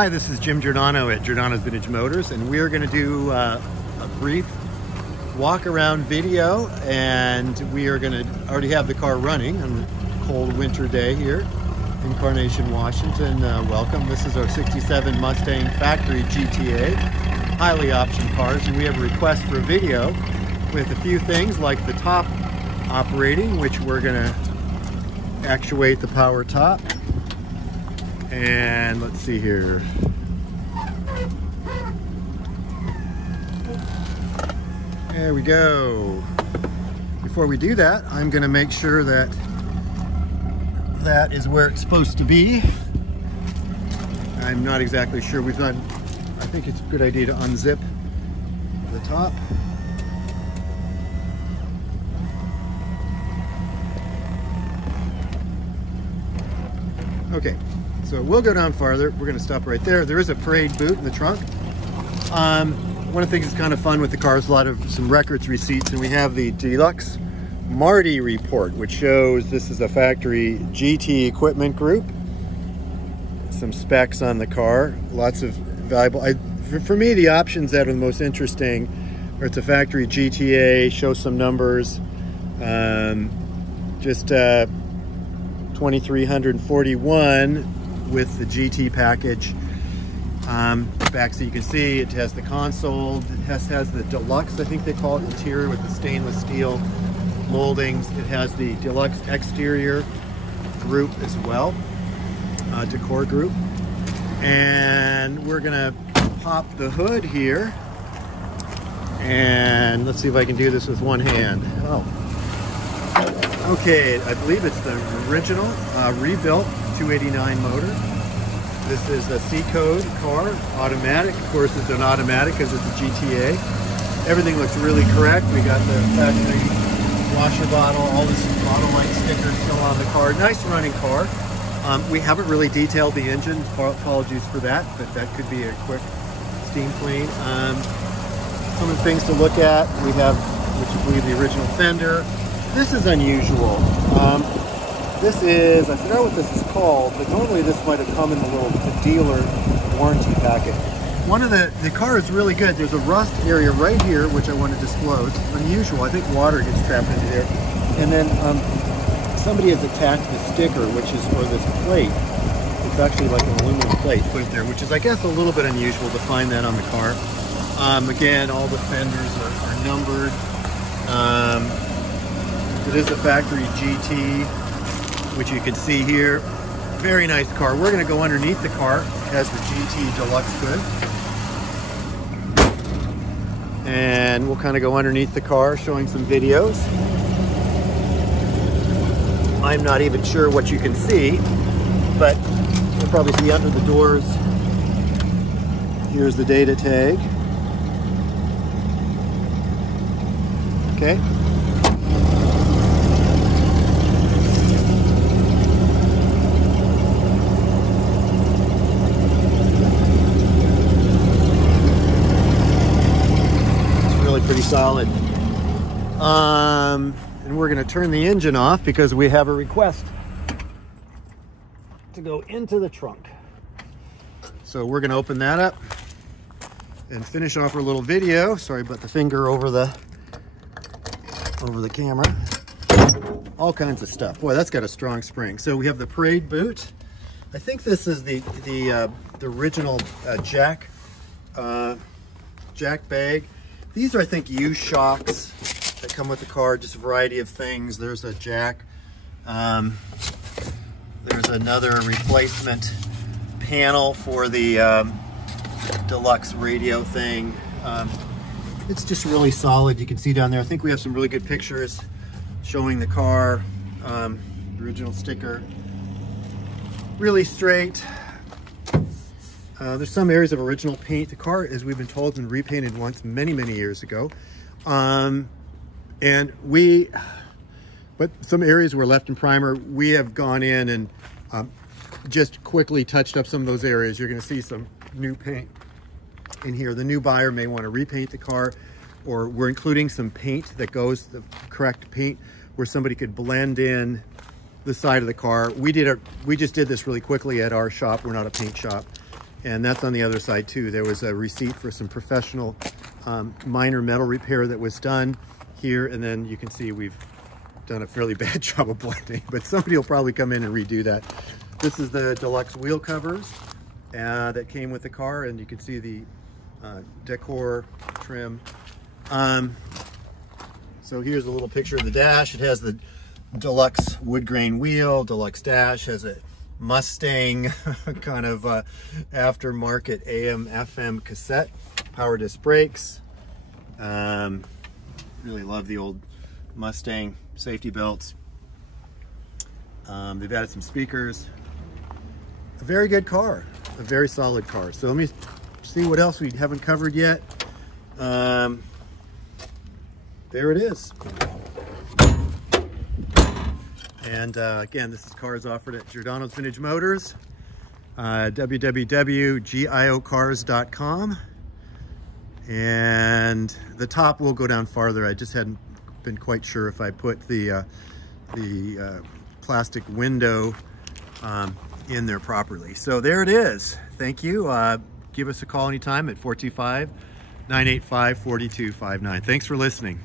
Hi, this is Jim Giordano at Giordano's Vintage Motors, and we're going to do a brief walk around video, and we are going to already have the car running on a cold winter day here in Carnation, Washington. Welcome. This is our 67 Mustang factory GTA, highly optioned cars, and we have a request for a video with a few things like the top operating, which we're going to actuate the power top. And let's see here. There we go. Before we do that, I'm going to make sure that that is where it's supposed to be. I'm not exactly sure. I think it's a good idea to unzip the top. Okay. So we'll go down farther. We're going to stop right there. There is a parade boot in the trunk. One of the things that's kind of fun with the car is some records receipts, and we have the Deluxe Marty report, which shows this is a factory GT equipment group. Some specs on the car, lots of valuable. For me, the options that are the most interesting are it's a factory GTA, show some numbers, just 2,341. With the GT package. Back, so you can see it has the console, it has the deluxe, I think they call it, interior with the stainless steel moldings. It has the deluxe exterior group as well, decor group. And we're gonna pop the hood here, and let's see if I can do this with one hand. Oh, okay, I believe it's the original rebuilt 289 motor. This is a C-code car, automatic. Of course, it's an automatic because it's a GTA. Everything looks really correct. We got the factory washer bottle, all this bottle light stickers still on the car. Nice running car. We haven't really detailed the engine. Apologies for that, but that could be a quick steam clean. Some of the things to look at, we have, which I believe the original fender. This is unusual. This is, I forgot what this is called, but normally this might have come in the dealer warranty packet. The car is really good. There's a rust area right here, which I want to disclose. Unusual, I think water gets trapped into there. And then somebody has attached the sticker, which is for this plate. It's actually like an aluminum plate put there, which is, I guess, a little bit unusual to find that on the car. Again, all the fenders are numbered. It is a factory GT, which you can see here. Very nice car. We're going to go underneath the car. It has the GT Deluxe hood. And we'll kind of go underneath the car, showing some videos. I'm not even sure what you can see, but you'll probably see under the doors. Here's the data tag. Okay. Pretty solid. And we're going to turn the engine off because we have a request to go into the trunk. So we're going to open that up and finish off our little video. Sorry about the finger over the camera. All kinds of stuff. Boy, that's got a strong spring. So we have the parade boot. I think this is the original jack bag. These are, I think, used shocks that come with the car, just a variety of things. There's a jack. There's another replacement panel for the deluxe radio thing. It's just really solid. You can see down there, I think we have some really good pictures showing the car. Original sticker. Really straight. There's some areas of original paint. The car, as we've been told, has been repainted once many years ago. But some areas were left in primer. We have gone in and just quickly touched up some of those areas. You're going to see some new paint in here. The new buyer may want to repaint the car, or we're including some paint that goes, the correct paint, where somebody could blend in the side of the car. We just did this really quickly at our shop. We're not a paint shop. And that's on the other side too. There was a receipt for some professional minor metal repair that was done here. And then you can see we've done a fairly bad job of blending, but somebody will probably come in and redo that. This is the deluxe wheel covers that came with the car, and you can see the decor trim. So here's a little picture of the dash. It has the deluxe wood grain wheel, deluxe dash, has a Mustang kind of aftermarket AM FM cassette, power disc brakes. Really love the old Mustang safety belts. They've added some speakers. A very good car, a very solid car. So let me see what else we haven't covered yet. There it is. And again, this is cars offered at Giordano's Vintage Motors, www.giocars.com. And the top will go down farther. I just hadn't been quite sure if I put the plastic window in there properly. So there it is. Thank you. Give us a call anytime at 425-985-4259. Thanks for listening.